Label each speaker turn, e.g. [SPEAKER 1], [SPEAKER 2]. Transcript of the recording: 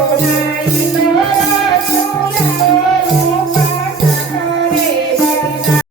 [SPEAKER 1] Lord.